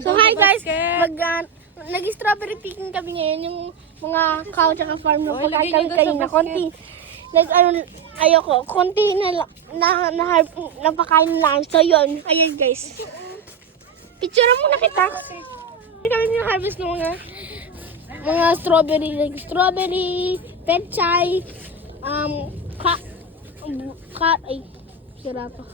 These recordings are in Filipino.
So hi guys, nag-strawberry picking kami ngayon, yung mga cow tsaka farm na pagkain kami kanina, konti. Ayoko, konti napakain lang. So yun, ayan guys. Picture muna kita. Kami na-harvest ng mga strawberry, like strawberry, pechay, ay, sira pa.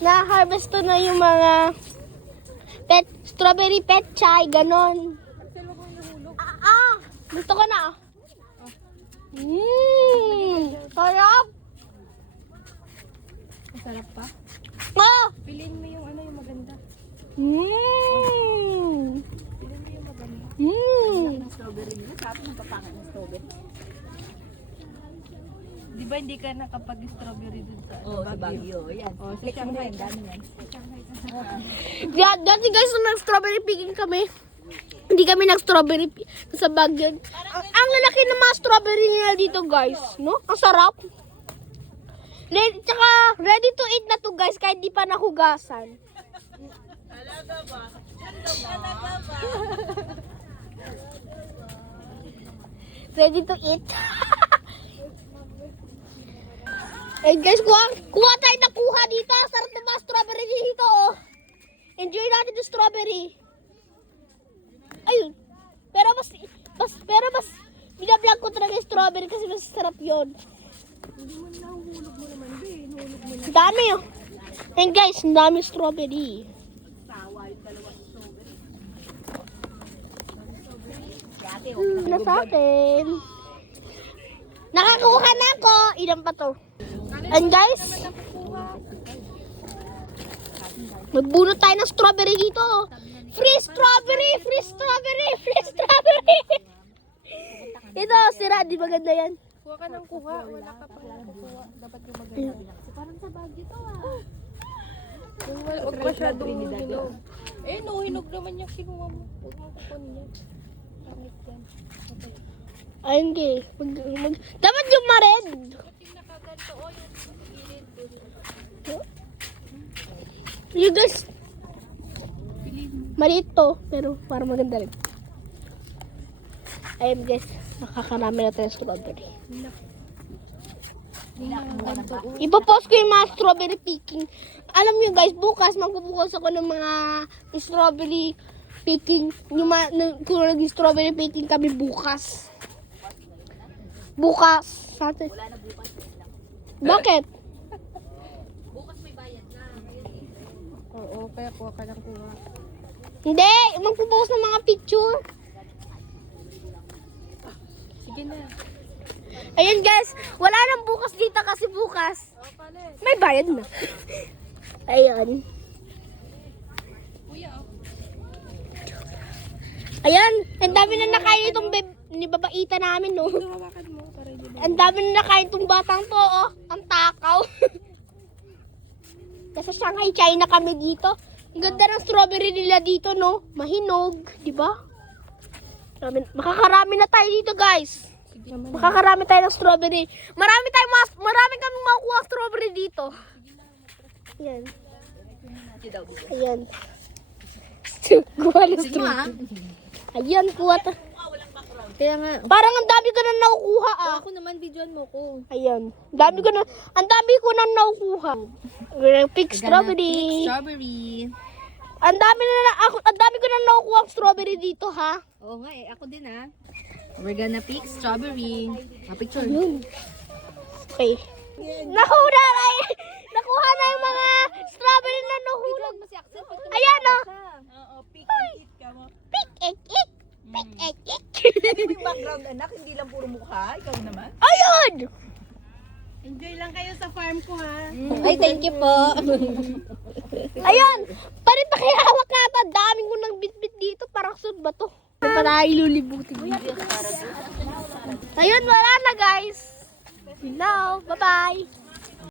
Na-harvest na yung mga strawberry pechay, ganon. Gusto ko na. Sarap. Masarap pa? Piliin mo yung yung maganda. Piliin mo yung maganda. Ng strawberry nila. Sa atin ang papangan ng strawberry. Di ba hindi ka nakapag-strawberry dun sa Baguio? Yan. Sa Shanghai. Dami yan. Dati guys, nung nag-strawberry picking kami, hindi kami nag-strawberry sa Baguio. Ang lalaki ng mga strawberry nila dito guys, no? Ang sarap. Tsaka ready to eat na to guys, kahit di pa nahugasan. Talaga ba? Ready to eat. Eh guys, kuha tayo na kuha dito. Sarap na mga strawberry dito. Oh. Enjoy natin yung strawberry. Ayun. Pero mas binablog ko talaga yung strawberry kasi mas sarap yun. Hindi mo nahuhulog mo naman, Hinuhulog mo na. Dami oh. And guys, ang dami strawberry. Sawa yung dalawang strawberry. Na sa atin. Nakakuha na ako. Ilan pa to? And guys, magbunot tayo ng strawberry dito. Free strawberry! Free strawberry! Free strawberry! Ito, sira. Di maganda yan. Kuha ka ng kuha. Wala ka pang kukuha. Dapat yung maganda. Parang sa Baguio to Huwag masyadong hinog. Hinog naman yung kinuha mo. Huwag mo kukunin yan. Pangit yan. Ayun kay. Dapat yung ma-red. Yung nakaganto yung gilid dun. You guys, maliit to, pero parang maganda rin. Ayun guys, nakakarami na tayo strawberry. Ipopost ko yung mga strawberry picking. Alam niyo guys, bukas magbubukas ako ng mga strawberry picking. Kung nag-strawberry picking kami bukas. Bukas. Saturday. Wala na bukas. Bakit? Bukas may bayad na. Oo, kaya kuha ka ng kuha. Hindi, magpupost ng mga picture. Sige na. Ayun guys, wala nang bukas dito kasi bukas may bayad na. Ayun. Kuya, Ayan, ang dami na nakain itong ni babaita namin, no? hawakan mo para hindi Ang dami na nakain itong batang to, oh. Ang takaw. Kasi Shanghai, China kami dito. Ang ganda ng strawberry nila dito, no? Mahinog, di ba? Makakarami na tayo dito, guys. Makakarami tayo ng strawberry. Marami kami makukuha strawberry dito. Ayan. Ayan. Kuha ng strawberry. Ayan, kuha ta. Kaya nga, Parang ang dami ko na nakukuha, ah. ako naman videoan mo ko. Ayan. Ang dami ko na nakukuha. Pick strawberry. Strawberry. Ang dami ko na nakukuha ang strawberry dito, ha. Oo nga ako din We're gonna pick strawberry. Picture. Yun. Okay. Nakuha na yung mga strawberry na nahulog. Ayan, oh. Oo, pick and eat ka mo. Pick and eat. Pick and eat. Ano yung background anak? Hindi lang puro mukha. Ikaw naman. Ayun! Enjoy lang kayo sa farm ko Ay, thank you po. Ayun! Pakihawak nga ito. Daming ko nang bit-bit dito. Parang sud ba to? May para ilulibutin. Ayun, wala na guys. Hello. Bye-bye.